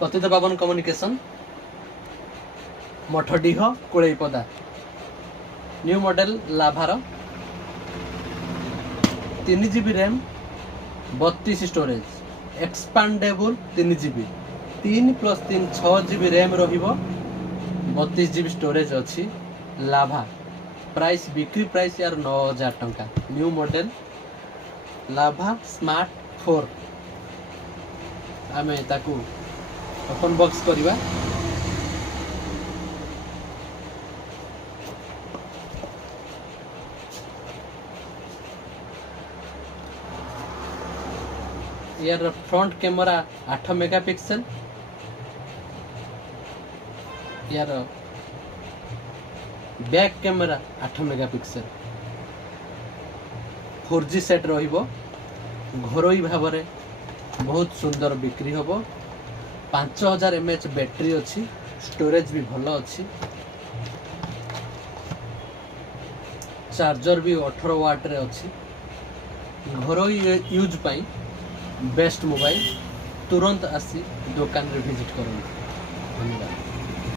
पतित Pavan communication Mathadih Kulaipada new model लाभार 3 GB RAM 32 storage expandable 3 GB 3+3 6 GB RAM रहिबो 32 GB storage अच्छी लाभा प्राइस बिक्री प्राइस यार 9000 टंका न्यू मॉडल लाभा स्मार्ट 4 आमे ताकू ओपन बॉक्स करवा यार फ्रंट कैमरा 8 मेगापिक्सल यार back camera 8 megapixel 4G set रहिबो घरोई भाव में बहुत सुंदर बिक्री होबो 5000 mAh बैटरी अच्छी स्टोरेज भी भल अच्छी चार्जर भी 18 वाट रे अच्छी घरोई यूज पाई बेस्ट मोबाइल तुरंत आसी दुकान रे विजिट करूँ धन्यवाद।